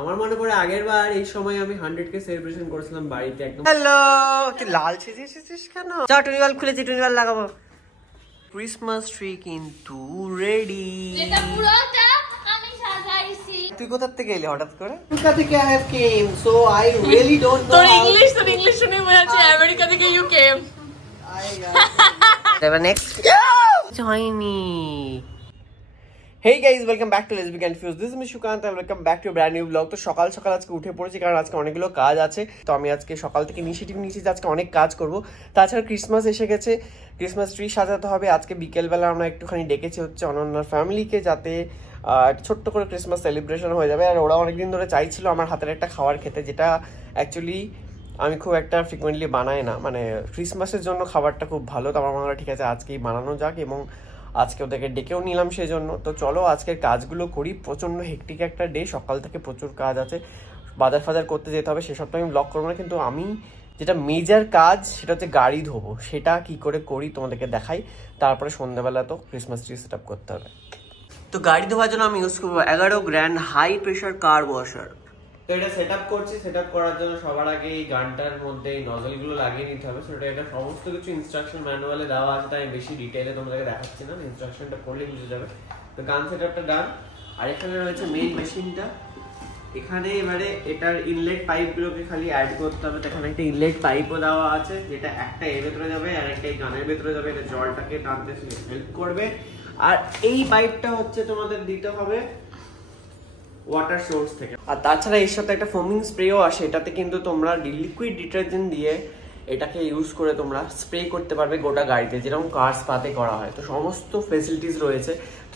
আমার মনে পড়ে আগের বার এই সময় আমি 100k সেলিব্রেশন করেছিলাম বাড়িতে একদম। হ্যালো, তুই লাল ছেঁচেছিস কেন? চল টুনিবাল খুলেছি, টুনিবাল লাগাবো। ক্রিসমাস ট্রি কিন্তু রেডি। এটা পুরোটা আমি সাজাইছি। তুই কোথা থেকে এলি হঠাৎ করে? আমেরিকা থেকে I have came, so I really don't know. তোর ইংলিশ শুনে মনে হচ্ছে আমেরিকা থেকে ইউ কেম। এবার next জয়নি। Hey guys, welcome back to Let's Be Confused. This is me Shukant and welcome back to a brand new vlog. তো সকাল সকাল আজকে উঠে পড়েছি কারণ আজকে অনেকগুলো কাজ আছে। তো আমি আজকে সকাল থেকে ইনিশিয়েটিভ নিয়েছি যে আজকে অনেক কাজ করব। তাছাড়া ক্রিসমাস এসে গেছে, ক্রিসমাস ট্রি সাজাতে হবে। আজকে বিকেলবেলা আমরা একটুখানি ডেকেছি হচ্ছে অনন্যার ফ্যামিলিকে, যাতে ছোট্ট করে ক্রিসমাস সেলিব্রেশন হয়ে যাবে। আর ওরা অনেকদিন ধরে চাইছিল আমার হাতের একটা খাবার খেতে, যেটা অ্যাকচুয়ালি আমি খুব একটা ফ্রিকুয়েন্টলি বানাই না। মানে ক্রিসমাসের জন্য খাবারটা খুব ভালো। তো আমার মনে হয় ঠিক আছে আজকেই বানানো যাক, এবং আজকে ওদেরকে ডেকেও নিলাম সেই জন্য। তো চলো আজকের কাজগুলো করি। প্রচণ্ড হেক্টিক একটা ডে, সকাল থেকে প্রচুর কাজ আছে, বাজার ফাজার করতে যেতে হবে। সেসব তো আমি ব্লগ করবো না, কিন্তু আমি যেটা মেজর কাজ সেটা হচ্ছে গাড়ি ধোবো। সেটা কি করে করি তোমাদেরকে দেখাই। তারপরে সন্ধ্যাবেলা তো ক্রিসমাস ট্রি সেট আপ করতে হবে। তো গাড়ি ধোয়ার জন্য আমি ইউজ করবো 11 গ্র্যান্ড হাই প্রেশার কার ওয়াশার। তো এটা সেট আপ করছি। সেট আপ করার জন্য সবার আগে এই গানটার মধ্যে এই নজলগুলো লাগিয়ে নিতে হবে। সেটা এটা সমস্ত কিছু ইনস্ট্রাকশন ম্যানুয়ালে দেওয়া আছে, তাই আমি বেশি ডিটেইলে তোমাদেরকে দেখাচ্ছি না, ইনস্ট্রাকশনটা পড়লে বুঝে যাবে। তো গান সেট আপটা ডান। আর এখানে রয়েছে মেইন মেশিনটা। এখানে এবারে এটার ইনলেট পাইপগুলোকে খালি অ্যাড করতে হবে। তো এখানে একটা ইনলেট পাইপও দেওয়া আছে, যেটা একটা এর ভেতরে যাবে আর একটা এই গানের ভেতরে যাবে। এটা জলটাকে টানতে হেল্প করবে। আর এই পাইপটা হচ্ছে তোমাদের দিতে হবে ওয়াটার সোর্স থেকে। আর তাছাড়া এর সাথে একটা ফোমিং স্প্রেও আসে। এটাতে কিন্তু তোমরা লিকুইড ডিটারজেন্ট দিয়ে এটাকে ইউজ করে তোমরা স্প্রে করতে পারবে গোটা গাড়িতে, যেরকম কার স্পাতে করা হয়। তো সমস্ত ফেসিলিটিস রয়েছে।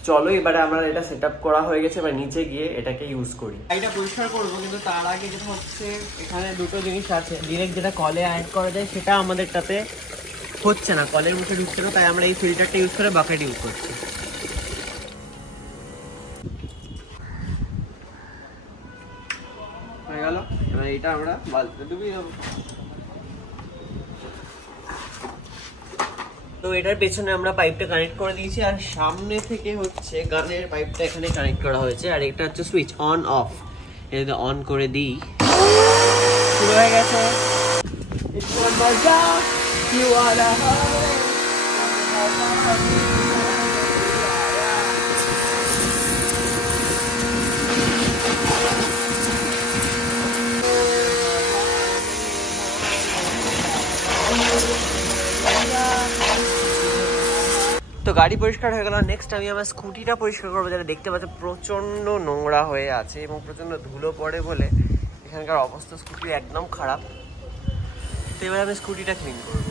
চলো এবারে আমরা এটা সেট আপ করা হয়ে গেছে, এবার নিচে গিয়ে এটাকে ইউজ করি। গাড়িটা পরিষ্কার করবো, কিন্তু তার আগে যেটা হচ্ছে এখানে দুটো জিনিস আছে। ডিরেক্ট যেটা কলে অ্যাড করা যায় সেটা আমাদেরটাতে হচ্ছে না, কলের মুখে ঢুকছে না, তাই আমরা এই ফিল্টারটা ইউজ করে বাকেট ইউজ করছি। হয়ে গেল। এবার এটা আমরা বালতিতে ডুবিয়ে দেবো। তো এটার পেছনে আমরা পাইপটা কানেক্ট করে দিয়েছি, আর সামনে থেকে হচ্ছে গানের পাইপটা এখানে কানেক্ট করা হয়েছে। আর এটা হচ্ছে সুইচ অন অফ। এটা অন করে দিই, শুরু হয়ে গেছে। তো গাড়ি পরিষ্কার হয়ে গেল। নেক্সট আমি আমার স্কুটিটা পরিষ্কার করবো, যেটা দেখতে পাচ্ছি প্রচন্ড নোংরা হয়ে আছে এবং প্রচন্ড ধুলো পড়ে বলে এখানকার অবস্থা স্কুটির একদম খারাপ। তো এবার আমি স্কুটিটা ক্লিন করবো।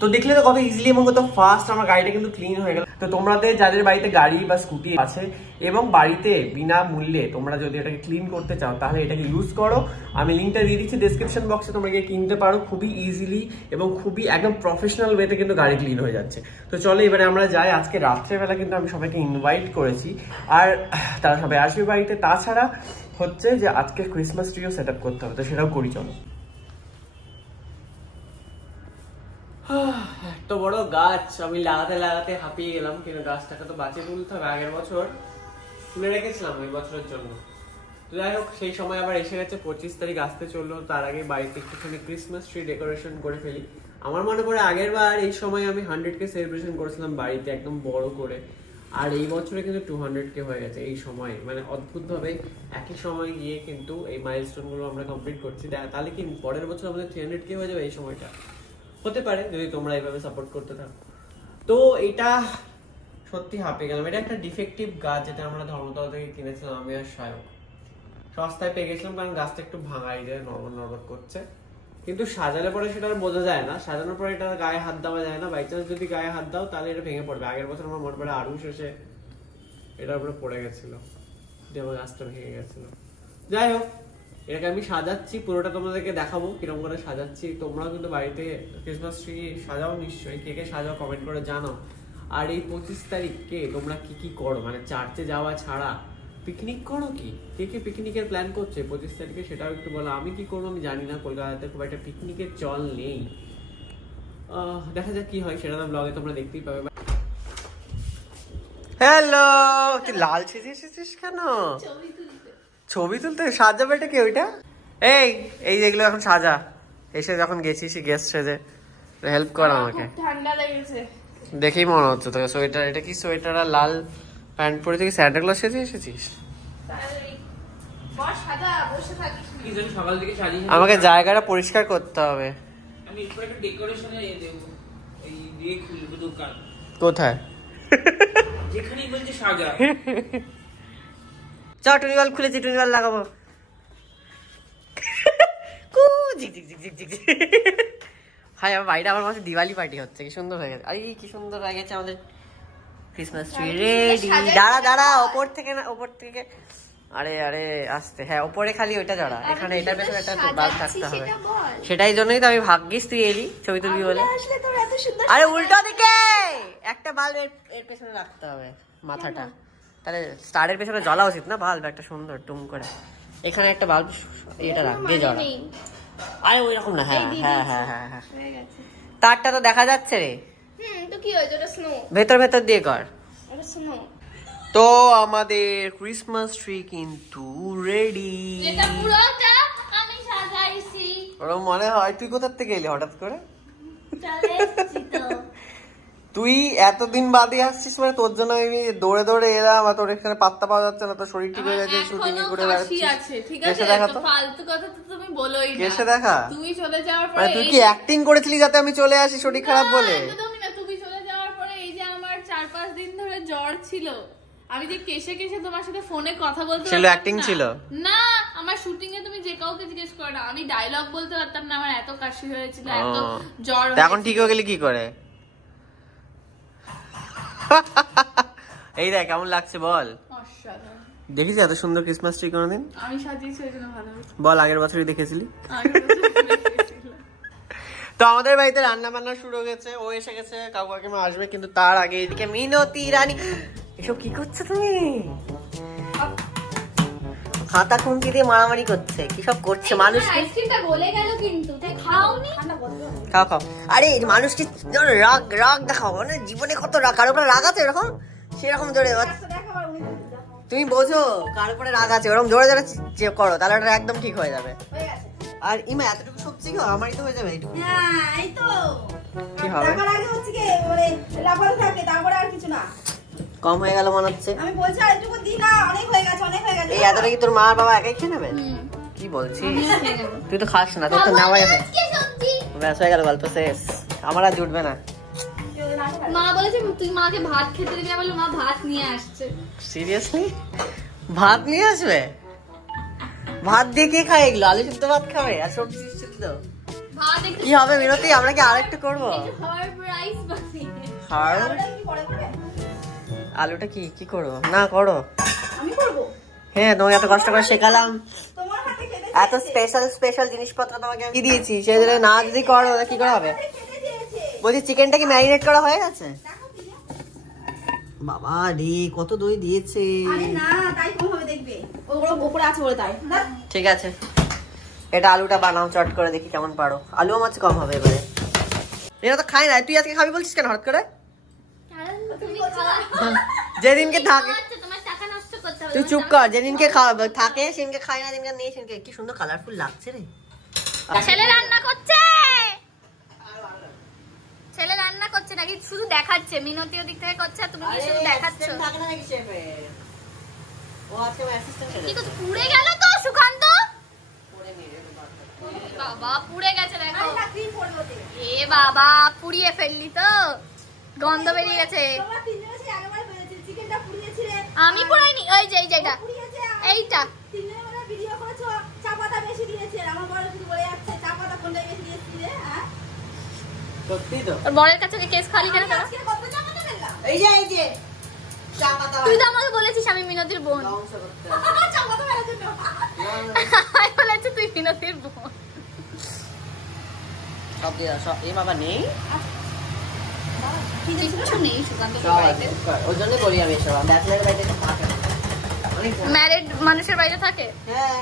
তো দেখলে তো কত ইজিলি এবং কত ফাস্ট আমার গাড়িটা কিন্তু ক্লিন হয়ে গেল। তো তোমাদের যাদের বাড়িতে গাড়ি বা স্কুটি আছে এবং বাড়িতে বিনা মূল্যে তোমরা যদি এটাকে ক্লিন করতে চাও, তাহলে এটাকে ইউজ করো। আমি লিঙ্কটা দিয়ে দিচ্ছি ডেসক্রিপশন বক্সে, তোমরা গিয়ে কিনতে পারো খুবই ইজিলি এবং খুবই একদম প্রফেশনাল ওয়েতে কিন্তু গাড়ি ক্লিন হয়ে যাচ্ছে। তো চলো এবারে আমরা যাই। আজকে রাত্রেবেলা কিন্তু আমি সবাইকে ইনভাইট করেছি, আর তারা সবাই আসবে বাড়িতে। তাছাড়া হচ্ছে যে আজকে ক্রিসমাস ট্রিও সেট আপ করতে হবে, তো সেটাও করি। চলো। এত বড় গাছ আমি লাগাতে লাগাতে হাঁপিয়ে গেলাম, কিন্তু গাছটাকে তো বাঁচিয়ে তুলতে হবে। আগের বছর তুলে রেখেছিলাম ওই বছরের জন্য। তো যাই হোক, সেই সময় আবার এসে গেছে, 25 তারিখ আসতে চললো। তার আগে বাড়িতে একটুখানি ক্রিসমাস ট্রি ডেকোরেশন করে ফেলি। আমার মনে পড়ে আগের বার এই সময় আমি 100k সেলিব্রেশন করেছিলাম বাড়িতে একদম বড় করে। আর এই বছরে কিন্তু 200k হয়ে গেছে এই সময়। মানে অদ্ভুতভাবে একই সময় গিয়ে কিন্তু এই মাইলস্টোন গুলো আমরা কমপ্লিট করছি। তাহলে কি পরের বছর আমাদের 300k হয়ে যাবে এই সময়টা? হতে পারে যদি তোমরা এইভাবে সাপোর্ট করতে থাকো। তো এটা সত্যি হাঁপিয়ে গেলাম। এটা একটা ডিফেক্টিভ গাছ, যেটা আমরা ধর্মতলা থেকে কিনেছিলাম আমি আর সায়ক। সস্তায় পেয়ে গেছিলাম, কারণ গাছটা একটু ভাঙাই যায়, নরবর নরবর করছে। কিন্তু সাজালে পরে সেটা আর বোঝা যায় না। সাজানোর পরে এটা গায়ে হাত দেওয়া যায় না। বাই চান্স যদি গায়ে হাত দাও তাহলে এটা ভেঙে পড়বে। আগের বছর আমার মনে পড়ে আরু শেষে এটার উপরে পড়ে গেছিল, দিয়ে আমার গাছটা ভেঙে গেছিল। যাই হোক, এটাকে আমি সাজাচ্ছি, পুরোটা তোমাদেরকে দেখাবো কিরকম করে সাজাচ্ছি। তোমরাও কিন্তু বাড়িতে ক্রিসমাস ট্রি সাজাও নিশ্চয়ই। কে কে সাজাও কমেন্ট করে জানাও। আর এই 25 তারিখকে তোমরা কি কি করো, মানে চার্চে যাওয়া ছাড়া পিকনিক করো কি? কে কে পিকনিকের প্ল্যান করছে 25 তারিখে সেটাও একটু বলো। আমি কি করবো আমি জানি না, কলকাতাতে খুব একটা পিকনিকের চল নেই। দেখা যাক কি হয়, সেটা তো ব্লগে তোমরা দেখতেই পাবে। হ্যালো, তুই লাল ছেঁচে এসেছিস কেন? ছবি তুলতে সাজাবে এটা কি ওইটা? এই যেগুলো এখন সাজা, এসে যখন গেছিস গেস্ট সেজে হেল্প কর আমাকে। ঠান্ডা লেগেছে দেখেই মনে হচ্ছে তোকে সোয়েটার, এটা কি সোয়েটার আর লাল প্যান্ট পরে তুই স্যান্টা ক্লজ সেজে এসেছিস? সকাল থেকে সাজিয়ে আমাকে জায়গাটা পরিষ্কার করতে হবে। আমি একটু ডেকোরেশনে দেব, এই দিয়ে খুলবো দোকান। কোথায়? যেখানেই বলছে সাজা। চ টুনিবাল খুলেছি, টুনিবাল লাগাবো। হাই, আমার বাড়িটা আমার মাঝে দিওয়ালি পার্টি হচ্ছে, কি সুন্দর হয়ে গেছে। আরে কি সুন্দর হয়ে গেছে আমাদের ক্রিসমাস ট্রি রেডি। দাঁড়া ওপর থেকে না, ওপর থেকে। আরে আস্তে, হ্যাঁ ওপরে খালি ওইটা জড়া, এখানে এটার পেছনে একটা বাল্ব থাকতে হবে। সেটাই জন্যই তো আমি ভাগ্যিস তুই এলি ছবি তুলবি বলে। আরে উল্টো দিকে একটা বাল্ব এর পেছনে রাখতে হবে মাথাটা, তাহলে স্টারের পেছনে জ্বলা উচিত না বাল্ব একটা সুন্দর টুম করে। এখানে একটা বাল্ব এটা রাখবে জড়া। আরে ওই রকম না, হ্যাঁ হ্যাঁ হ্যাঁ হ্যাঁ হ্যাঁ, তারটা তো দেখা যাচ্ছে রে। তো কি হয়েছে? ওটা স্নো, ভেতর দিয়ে কর। ওটা স্নো। তো আমাদের ক্রিসমাস ট্রি কিন্তু রেডি। যেটা পুরোটা আমি সাজাইছি। ওরকম মনে হয়। তুই কোথা থেকে এলি হঠাৎ করে? চলে এসেছি তো। তুই এতদিন বাদে আসছিস, মানে তোর জন্য আমি দৌড়ে এলাম, আর তোর এখানে পাত্তা পাওয়া যাচ্ছে না, তোর শরীর ঠিক হয়ে যাচ্ছে, শুটিং এ করে বেড়াচ্ছিস। ঠিক আছে, দেখা তো ফালতু কথা তো তুমি বলোই না। কেসে দেখা? তুমি চলে যাওয়ার পরে মানে তুই কি অ্যাক্টিং করেছিলি যাতে আমি চলে আসি শরীর খারাপ বলে? একদমই না। তুমি চলে যাওয়ার পরে এই যে আমার 4-5 দিন ধরে জ্বর ছিল, আমি যে কেসে তোমার সাথে ফোনে কথা বলতে ছিল, অ্যাক্টিং ছিল না। আমার শুটিং এ তুমি যে কাউকে জিজ্ঞেস করো না, আমি ডায়লগ বলতে পারতাম না, আমার এত কাশি হয়েছিল, এত জ্বর। এখন ঠিক হয়ে গেলি কি করে? এই দেখ কেমন লাগছে বল। অসাধারণ। দেখিস এত সুন্দর ক্রিসমাস ট্রি কোনোদিন? আমি সাজিয়েছি ওই জন্য ভালো হয়েছে। বল আগের বছরই দেখেছিলি? আগের বছর দেখেছিল। তো আমাদের বাড়িতে রান্না বান্না শুরু হয়ে গেছে, ও এসে গেছে, কাকু কাকিমা আসবে, কিন্তু তার আগে এদিকে মিনতি রানী। এসব কি করছো তুমি? হাতা খুন্তি দিয়ে মারামারি করছে, কি সব করছে মানুষকে। আইসক্রিমটা গলে গেল কিন্তু, তাই খাওনি? খাও। আরে মানুষকে রাগ দেখাও, মানে জীবনে কত রাগ, কারোর উপরে রাগ আছে এরকম সেরকম জোরে। তুমি বোঝো কার উপরে রাগ আছে, ওরকম জোরে করো, তাহলে ওটা একদম ঠিক হয়ে যাবে। আর ইমা এতটুকু সবজি খাও, আমারই তো হয়ে যাবে এইটুকু। এই তো কি হবে? তারপর আগে হচ্ছে কি মানে লাফানো থাকে, তারপরে আর কিছু না। কম হয়ে গেল মনে হচ্ছে। আমি বলছি আর একটু দি না, অনেক হয়ে গেছে। এই এতটা কি তোর মা আর বাবা একাই খেয়ে নেবে? কি বলছিস? তুই তো খাস না, তোর তো নেওয়াই হয়। ব্যাস হয়ে গেল, গল্প শেষ, আমার আর জুটবে না। মা বলেছে তুই মাকে ভাত খেতে দিবি না, বলে মা ভাত নিয়ে আসছে। সিরিয়াসলি ভাত নিয়ে আসবে? ভাত দিয়ে কে খায় এগুলো? আলু সিদ্ধ ভাত খাবে আর সবজি সিদ্ধ? ভাত একটু কি হবে মিনতি, আমরা কি আরেকটু করবো? হার্ব রাইস বানিয়ে। হার্ব? আলুটা কি করবো? না করো, আমি করব। হ্যাঁ তোমাকে এত কষ্ট করে শেখালাম, তোমার হাতে খেতে এত স্পেশাল জিনিসপত্র তোমাকে আমি দিয়েছি, সেই জন্য না যদি করো কি করে হবে? খেতে দিয়েছে। বলছি চিকেনটা কি ম্যারিনেট করা হয়ে গেছে? বাবা রে কত দই দিয়েছে। আরে না, তাই কম হবে দেখবে। ওগুলো উপরে আছে বলে তাই না। ঠিক আছে, এটা আলুটা বানাও চট করে, দেখি কেমন পারো। আলু মাছ কম হবে এবারে। এটা তো খাই না, তুই আজকে খাবি বলছিস কেন হঠাৎ করে? তুমি খাওয়া। যেদিনকে থাকে তোমার টাকা নষ্ট করতে হবে। তুই চুপ কর, যেদিনকে থাকে সেদিনকে খাই না, যেদিনকে নেই সেদিনকে। কি সুন্দর কালারফুল লাগছে রে। ছেলে রান্না করছে, ছেলে রান্না করছে নাকি শুধু দেখাচ্ছে? মিনতি ওদিক থেকে করছে আর তুমি কি শুধু দেখাচ্ছ? কি করছো? পুড়ে গেল তো সুকান্ত। বাবা পুড়ে গেছে দেখো। আরে না, ক্রিম পড়বে ওতে। এ বাবা পুড়িয়ে ফেললি তো, গন্ধ বেরিয়ে গেছে। তোমরা তিনজনে সেই আগেরবার হয়েছে চিকেনটা পুড়িয়েছিলে। আমি পুড়াইনি, ওই যে এইটা পুড়িয়েছে এইটা। তিনজনে মিলে ভিডিও করেছো, চা পাতা বেশি দিয়েছে। আমার বড় শুধু বলে যাচ্ছে চা পাতা কোনটা বেশি দিয়েছি রে। হ্যাঁ সত্যি তো। ওর বরের কাছে কেস খালি কেন? আজকে কত চা পাতা ফেললাম? এই যে চা পাতা তুই তো আমাকে বলেছিস আমি মিনতির বোন। চা পাতা ফেলার জন্য। আমি বলেছি তুই মিনতির বোন। সব দিয়ে সব। এই বাবা নেই, কিছু নেই সুকান্ত সব আছে। ওই জন্য বলি আমি এসব ব্যাচলারের বাড়িতে তো থাকে না। অনেক জানা। ম্যারিড মানুষের বাইরে থাকে হ্যাঁ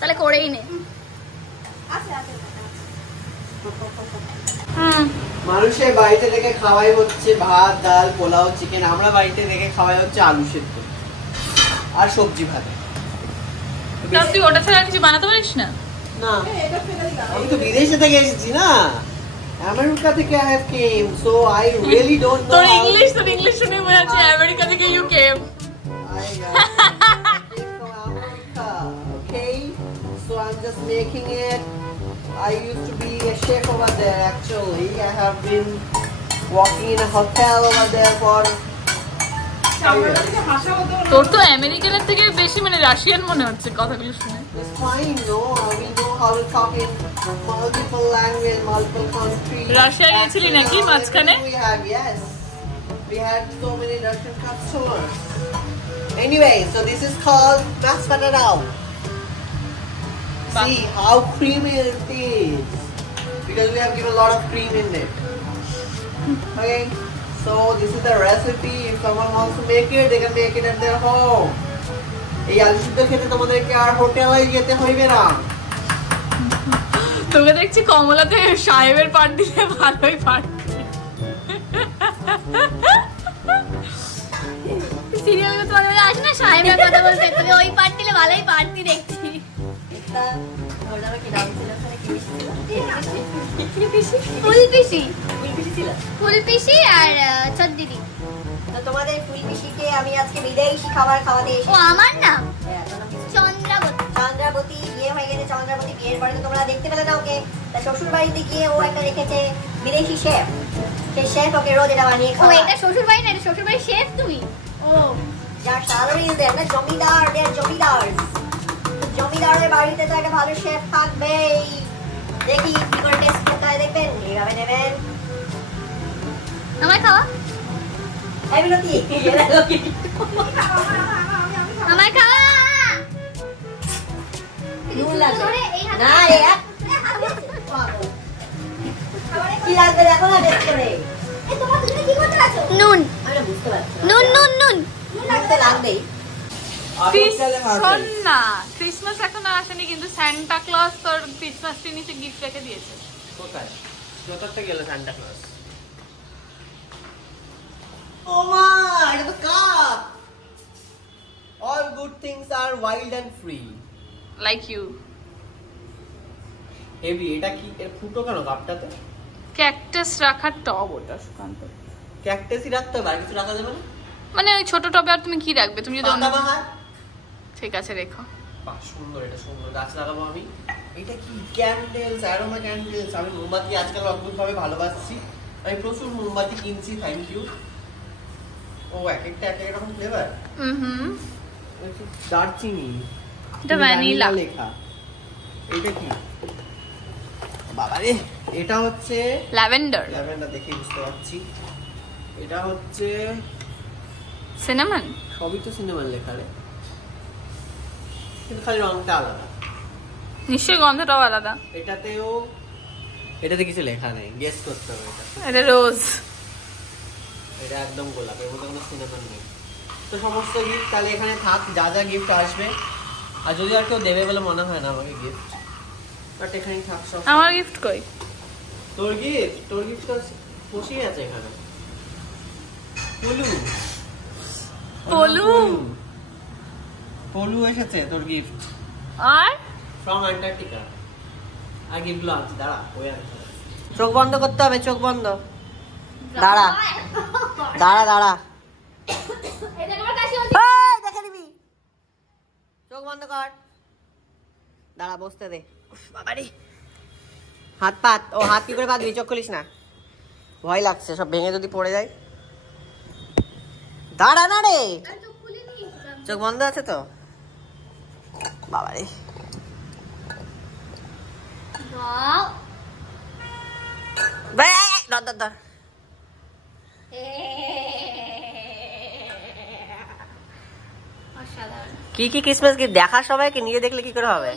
তাহলে করেই নে। আছে আছে মানুষের বাড়িতে থেকে খাওয়াই হচ্ছে ভাত ডাল পোলাও চিকেন, আমরা বাড়িতে থেকে খাওয়াই হচ্ছে আলু সেদ্ধ আর সবজি ভাত। তুই ওটা ছাড়া কিছু বানাতে পারিস না? না এটা ফেলে দিলাম। আমি তো বিদেশে থেকে এসেছি না, আমেরিকা থেকে I have came, so I really don't know তোর how ইংলিশ শুনে মনে হচ্ছে আমেরিকা থেকে you came. I from America, okay? So I'm just making it. I used to be a chef over there actually. I have been working in a hotel over there for তোর তো আমেরিকানের থেকে বেশি মানে Russian মনে হচ্ছে কথাগুলো শুনে। It's fine, no? We know how to talk in multiple language, multiple countries. Russia গেছিলি নাকি মাঝখানে? We have, yes. We had so many Russian customers. Anyway, so this is called Mascarao. See how creamy it is. Because we have given a lot of cream in it. Okay? So this is the recipe. If someone wants to make it, they can make it at their home. এই আলু সিদ্ধ খেতে তোমাদেরকে আর হোটেলে যেতে হইবে না। তোকে দেখছি কমলাতে সাহেবের পাট দিলে ভালোই পাট। সিরিয়াল তো মনে আসে না সাহেবের কথা বলতে, তোকে ওই পাট দিলে ভালোই পারতি দেখছি। এটা ওটা কি নাম ছিল? ওখানে কি ছিল? ফুলপিসি ছিল। ফুলপিসি আর ছোট দিদি। তো তোমাদের ফুলপিসিকে আমি আজকে বিদেশি খাবার খাওয়াতে ও এসেছি। আমার নাম হ্যাঁ, ওর নাম কি ছিল? চন্দ্রাবতী। চন্দ্রাবতী বিয়ে হয়ে গেছে। চন্দ্রাবতী বিয়ের পরে তো তোমরা দেখতে পেলে না ওকে। তার শ্বশুর বাড়িতে গিয়ে ও একটা রেখেছে বিদেশি শেফ। সেই শেফ ওকে রোজ এটা বানিয়ে ও খাওয়ায়। এটা শ্বশুর বাড়ি না, এটা শ্বশুর বাড়ির শেফ তুমি? ও যার স্যালারি দেন না জমিদার, দেন জমিদার। জমিদারের বাড়িতে তো একটা ভালো শেফ থাকবেই। দেখি কি করে টেস্ট করতে হয়, দেখবেন এইভাবে নেবেন। আমায় খাওয়া, এই বিরতি আমায় খাওয়া। নুন লাগবে ধরে এই হাতে- না রে কি লাগবে দেখো না টেস্ট করে। নুন আমি বুঝতে পারছি না। নুন নুন নুন। নুন লাগতে লাগবেই। শোন না, ক্রিসমাস এখনো আসেনি কিন্তু সান্টা ক্লজ তোর ক্রিসমাস ট্রি নিচে গিফট রেখে দিয়েছে। কোথায়? কোথাতে গেল সান্টা ক্লজ? ও মা, এটা তো cup. All good things are wild and free. Like you. Heavy, এটা কি? এর ফুটো কেন কাপটাতে? ক্যাকটাস রাখার টব ওটা সুকান্ত। ক্যাকটাসই রাখতে হবে, আর কিছু রাখা যাবে না? মানে ওই ছোট টবে আর তুমি কি রাখবে? তুমি যদি অন্য পাতাবাহার? ঠিক আছে রেখো। বাহ, সুন্দর, এটা সুন্দর। গাছ লাগাবো আমি। এটা কি? Candles, aroma candles. আমি মোমবাতি আজকাল অদ্ভুতভাবে ভালোবাসছি। আমি প্রচুর মোমবাতি কিনছি, থ্যাংক ইউ। ও এক একটা এক এক রকম ফ্লেভার। হুম, দারচিনি, এটা ভ্যানিলা লেখা। এটা কি বাবা রে? এটা হচ্ছে ল্যাভেন্ডার, ল্যাভেন্ডার, দেখে বুঝতে পারছি। এটা হচ্ছে সিনামন। সবই তো সিনেমার লেখা রে, কিন্তু খালি রংটা আলাদা। নিশ্চয়ই গন্ধটাও আলাদা। এটাতেও, এটাতে কিছু লেখা নেই, গেস করতে হবে। এটা রোজ। এটা একদম গোলাপ, এর মধ্যে কোনো সিনেমা নেই। তো সমস্ত গিফট তাহলে এখানে থাক, যা যা গিফট আসবে। আর যদি আর কেউ দেবে বলে মনে হয় না আমাকে গিফট, বাট এখানেই থাক সব। আমার গিফট কই? তোর গিফট? তোর গিফট তো বসেই আছে এখানে। পলু, পলু, পলু এসেছে তোর গিফট আর ফ্রম অ্যান্টার্কটিকা। আর গিফটগুলো আছে, দাঁড়া ওই আনতে। চোখ বন্ধ করতে হবে, চোখ বন্ধ। দাঁড়া দাঁড়া দাঁড়া, দেখে নিবি। চোখ বন্ধ কর, দাঁড়া, বসতে দে। বাবারে, হাত পাত। ও হাত কি করে পাতবি? চোখ খুলিস না, ভয় লাগছে সব ভেঙে যদি পড়ে যায়। দাঁড়া না রে, চোখ বন্ধ আছে তো? বাবারে, কি কি ক্রিসমাস গিফট দেখা সবাইকে, নিজে দেখলে কি করে হবে?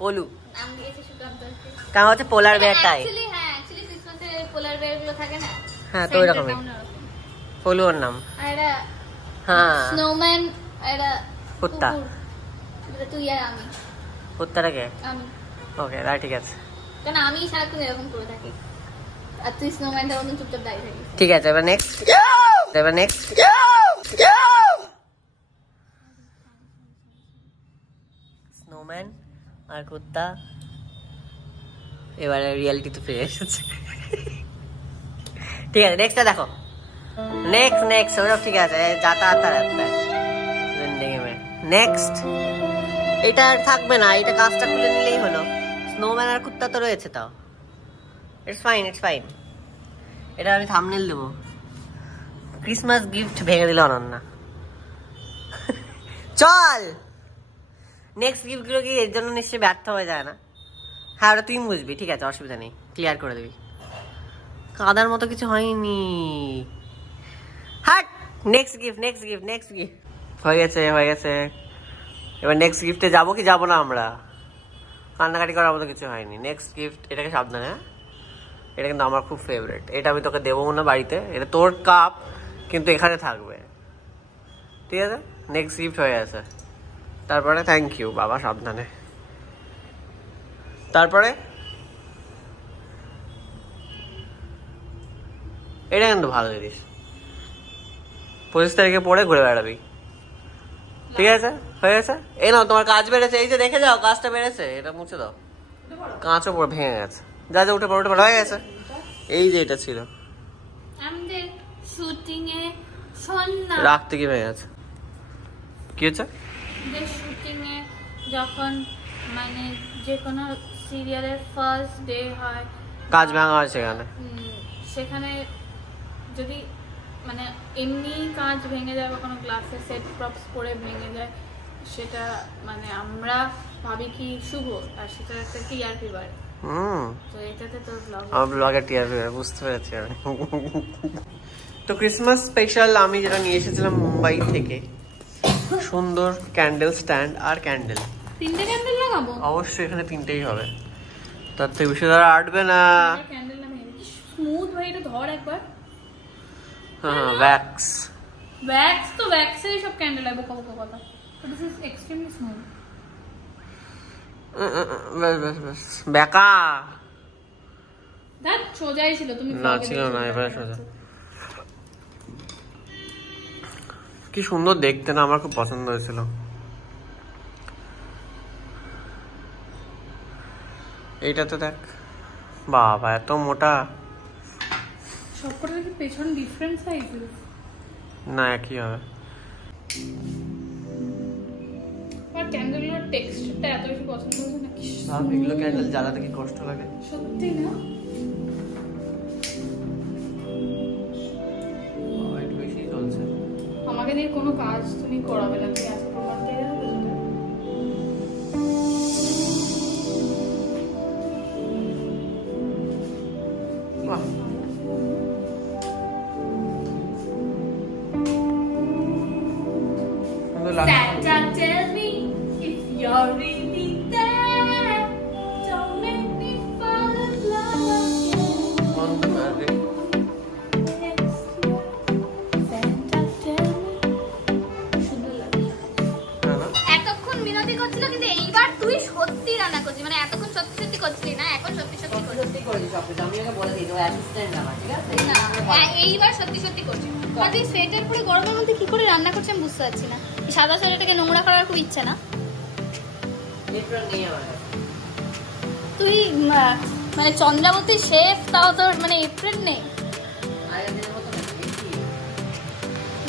পলু কারণ হচ্ছে পোলার বেয়ার টাই। হ্যাঁ, অ্যাকচুয়ালি ক্রিসমাসে পোলার বেয়ার গুলো থাকে না, হ্যাঁ তো ওইরকমই ফলুয়ার নাম। হ্যাঁ স্নোম্যান কুত্তা। তুই আর আমি। কুত্তাটা কে? আমি। ওকে তাই ঠিক আছে। কেন আমি সারাক্ষণ এরকম করে থাকি আর তুই স্নোম্যানটার মতন চুপচাপ দাঁড়িয়ে থাকিস। ঠিক আছে এবার নেক্সট। স্নোম্যান আর কুত্তা এবারে রিয়ালিটিতে ফিরে এসেছে। ঠিক আছে নেক্সটটা দেখো। নেক্সট ওরকম ঠিক আছে যাতায়াত নেক্সট। এটা আর থাকবে না, এটা কাজটা খুলে নিলেই হলো। স্নোম্যান আর কুত্তা তো রয়েছে তাও। It's fine. এটা আমি থাম্বনেল দেবো। ক্রিসমাস গিফট ভেঙে দিল অনন্যা। চল নেক্সট গিফট গুলো কি এর জন্য নিশ্চয়ই ব্যর্থ হয়ে যায় না? হ্যাঁ ওটা তুই বুঝবি, ঠিক আছে অসুবিধা নেই, ক্লিয়ার করে দিবি। কাদার মতো কিছু হয়নি। হাট নেক্সট গিফট হয়ে গেছে। এবার নেক্সট গিফটে যাবো কি যাবো না আমরা? কান্নাকাটি করার মতো কিছু হয়নি। নেক্সট গিফট, এটাকে সাবধানে, এটা কিন্তু আমার খুব ফেভারিট। এটা আমি তোকে দেবো না বাড়িতে, এটা তোর কাপ কিন্তু এখানে থাকবে, ঠিক আছে? নেক্সট গিফট হয়ে গেছে। তারপরে থ্যাংক ইউ বাবা, সাবধানে। তারপরে এটা কিন্তু ভালো জিনিস, 25 তারিখে পরে ঘুরে বেড়াবি, ঠিক আছে? হয়ে গেছে। এই নাও তোমার কাজ বেড়েছে, এই যে দেখে যাও কাজটা বেড়েছে, এটা মুছে দাও। কাঁচও পড়ে ভেঙে গেছে, যা উঠে পড়ে হয়ে গেছে। এই যে এটা ছিল আমাদের শুটিং এ, শোন না, রাখতে কি ভেঙে গেছে? কি হচ্ছে? শুটিং এ যখন মানে যে কোনো সিরিয়ালের ফার্স্ট ডে হয়, কাজ ভাঙা হয় সেখানে। সেখানে যদি মানে এমনি কাঁচ ভেঙে যায় বা কোনো গ্লাসের সেট প্রপস পড়ে ভেঙে যায়, সেটা মানে আমরা ভাবি কি শুভ, আর সেটা একটা টিআরপি বাড়ে। তো এটাতে তো ব্লগের টিআরপি বুঝতে পেরেছি আমি। তো ক্রিসমাস স্পেশাল আমি যেটা নিয়ে এসেছিলাম মুম্বাই থেকে, সুন্দর ক্যান্ডেল স্ট্যান্ড আর ক্যান্ডেল। 3টে ক্যান্ডেল লাগাবো অবশ্যই, এখানে 3টেই হবে, তার থেকে বেশি ধর আটবে না। ক্যান্ডেল না ভেঙে স্মুথ ভাই, এটা ধর একবার। হ্যাঁ ওয়্যাক্স তো ওয়্যাক্সেরই সব ক্যান্ডেল লাগবে কথা। তো দিস ইজ এক্সট্রিমলি স্মুথ। বাস বেকা দ্যাট সোজাই ছিল, তুমি না ছিল না, এবারে সোজা। কি সুন্দর দেখতে না, আমার খুব পছন্দ হয়েছিল। এইটাতে দেখ বাবা, এত মোটা। সবকটার কি পেছন ডিফারেন্ট সাইজেস? না একই হবে। আর ক্যান্ডেলের টেক্সচারটা এত বেশি পছন্দ হয়েছে না। ভাব এগুলো ক্যান্ডেল জ্বালাতে কি কষ্ট লাগে। সত্যি না, একটু বেশি চলছে। আমাকে দিয়ে কোনো কাজ তুমি করাবে না, তুমি আজকে প্রমাণ পেয়ে যাবে। বাহ Santa, tell me if you're really there. Don't make me fall in love again. Santa, tell me. সুন্দর লাগে। এতক্ষণ বিনোদী করছিল, কিন্তু এইবার তুই সত্যি রান্না করছিস, মানে এতক্ষণ সত্যি করছিলি না, এখন সত্যি করছিস। এইবার সত্যি করছিস। আর তুই সোয়েটার পরে গরমের মধ্যে কি করে রান্না করছিস আমি বুঝতে পারছি না। এই সাদা সোয়েটারটাকে নোংরা করার খুব ইচ্ছা না? তুই মানে চন্দ্রাবতী শেফ, তাও তোর মানে এপ্রিল নেই,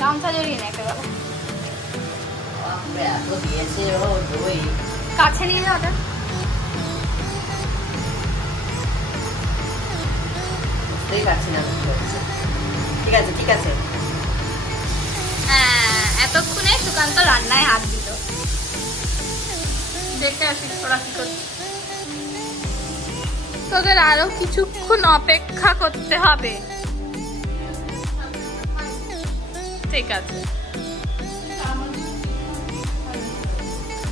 গামছা জড়িয়ে নে একটা বাবা। কাছে নিয়ে যা ওটা। ঠিক আছে। এতক্ষণে সুকান্ত রান্নায় হাত দিল, দেখে আসি তোরা কি করছিস। তোদের আরো কিছুক্ষণ অপেক্ষা করতে হবে, ঠিক আছে?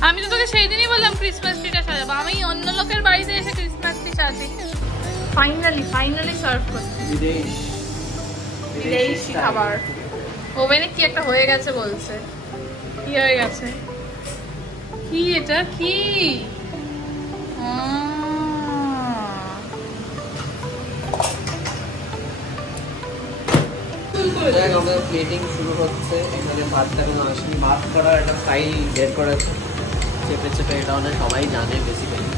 আমি তো তোকে সেই দিনই বললাম ক্রিসমাস ট্রিটা সাজাবো, আমি অন্য লোকের বাড়িতে এসে ক্রিসমাস ট্রি সাজি। ফাইনালি সার্ভ করছি। বিদেশি খাবার। ওভেনে কি একটা হয়ে গেছে বলছে। কি হয়ে গেছে? কি এটা কি? আমাদের প্লেটিং শুরু হচ্ছে। এখানে ভাতটা কোনো আসেনি, ভাত করার একটা স্টাইল বের করেছে চেপে চেপে, এটা অনেক সবাই জানে বেসিক্যালি।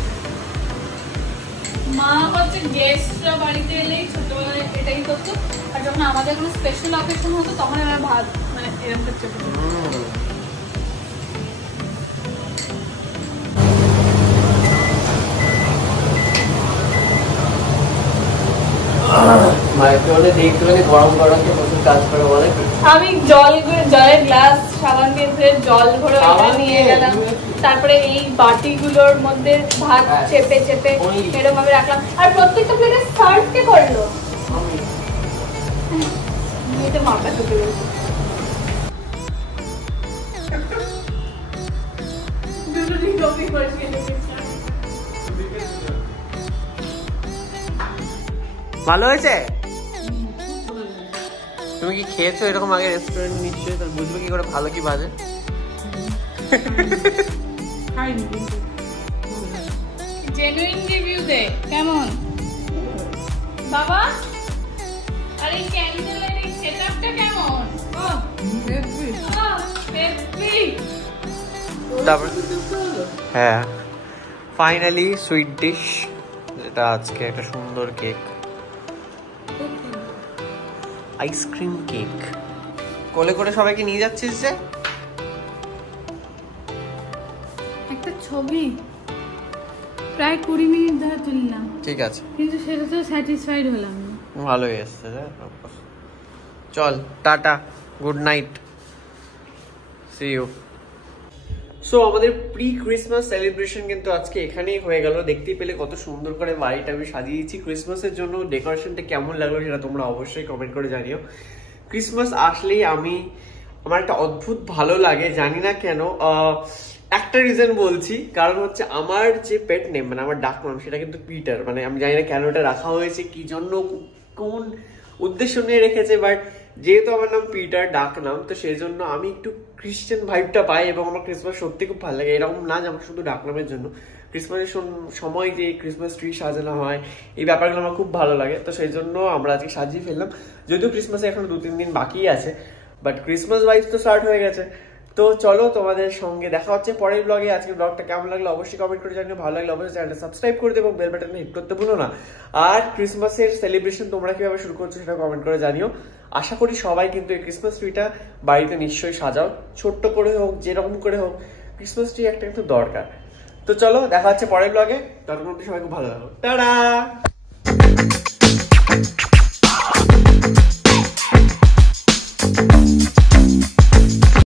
মা হচ্ছে গেস্টরা বাড়িতে এলেই ছোটবেলায় এটাই করতো, আর যখন আমাদের কোনো স্পেশাল অকেশন হতো তখন আমরা ভাত মানে এরকম করতে গরম গরম প্রচুর কাজ করে বলে। আমি জলের গ্লাস সাবান দিয়ে জল ভরে নিয়ে গেলাম, তারপরে এই বাটিগুলোর মধ্যে ভাত চেপে চেপে এরকম ভাবে রাখলাম, আর প্রত্যেকটা প্লেটে সার্ভ কে করলো? এটা মাপা ঢুকে গেছে। ভালো হয়েছে? তুমি কি খেয়েছো এরকম আগে রেস্টুরেন্ট নিশ্চয়ই, তাহলে বুঝবে কি করে ভালো কি বাজে। জেনুইন রিভিউ দে কেমন বাবা? আর এই ক্যান্ডেলের এই সেটআপটা কেমন? তারপর হ্যাঁ, ফাইনালি সুইট ডিশ, যেটা আজকে একটা সুন্দর কেক, আইসক্রিম কেক কোলে করে সবাইকে নিয়ে যাচ্ছিস যে। একটা ছবি প্রায় 20 মিনিট ধরে তুললাম, ঠিক আছে, কিন্তু সেটা তো স্যাটিসফাইড হলাম না। ভালোই এসছে। চল tata, good night, see you. So আমাদের প্রি ক্রিসমাস সেলিব্রেশন কিন্তু আজকে এখানেই হয়ে গেল। দেখতেই পেলে কত সুন্দর করে বাড়িটা আমি সাজিয়েছি ক্রিসমাসের জন্য। ডেকোরেশনটা কেমন লাগলো সেটা তোমরা অবশ্যই কমেন্ট করে জানিও। ক্রিসমাস আসলেই আমার একটা অদ্ভুত ভালো লাগে, জানি না কেন। একটা রিজন বলছি, কারণ হচ্ছে আমার যে পেট নেম মানে আমার ডাক নাম সেটা কিন্তু পিটার। মানে আমি জানি না কেন এটা রাখা হয়েছে, কি জন্য, কোন উদ্দেশ্য নিয়ে রেখেছে, বাট যেহেতু আমার নাম পিটার ডাক নাম, তো সেই জন্য আমি একটু খ্রিস্টান ভাইবটা পাই এবং আমার ক্রিসমাস সত্যি খুব ভালো লাগে। এরকম না যে আমার শুধু ডাক নামের জন্য, ক্রিসমাসের সময় যে ক্রিসমাস ট্রি সাজানো হয় এই ব্যাপারগুলো আমার খুব ভালো লাগে। তো সেই জন্য আমরা আজকে সাজিয়ে ফেললাম, যদিও ক্রিসমাসে এখনো 2-3 দিন বাকি আছে, বাট ক্রিসমাস ভাইবস তো স্টার্ট হয়ে গেছে। তো চলো তোমাদের সঙ্গে দেখা হচ্ছে পরের ব্লগে। আজকে ব্লগটা কেমন লাগলো অবশ্যই কমেন্ট করে জানিও, ভালো লাগলে অবশ্যই চ্যানেলটা সাবস্ক্রাইব করে দেবো এবং বেল বাটন হিট করতে ভুলো না। আর ক্রিসমাসের সেলিব্রেশন তোমরা কিভাবে শুরু করছো সেটা কমেন্ট করে জানিও। আশা করি সবাই কিন্তু এই ক্রিসমাস ট্রিটা বাড়িতে নিশ্চয়ই সাজাও, ছোট্ট করে হোক যেরকম করে হোক, ক্রিসমাস ট্রি একটা কিন্তু দরকার। তো চলো দেখা হচ্ছে পরের ব্লগে, ততক্ষণ সবাই খুব ভালো লাগলো, টাটা।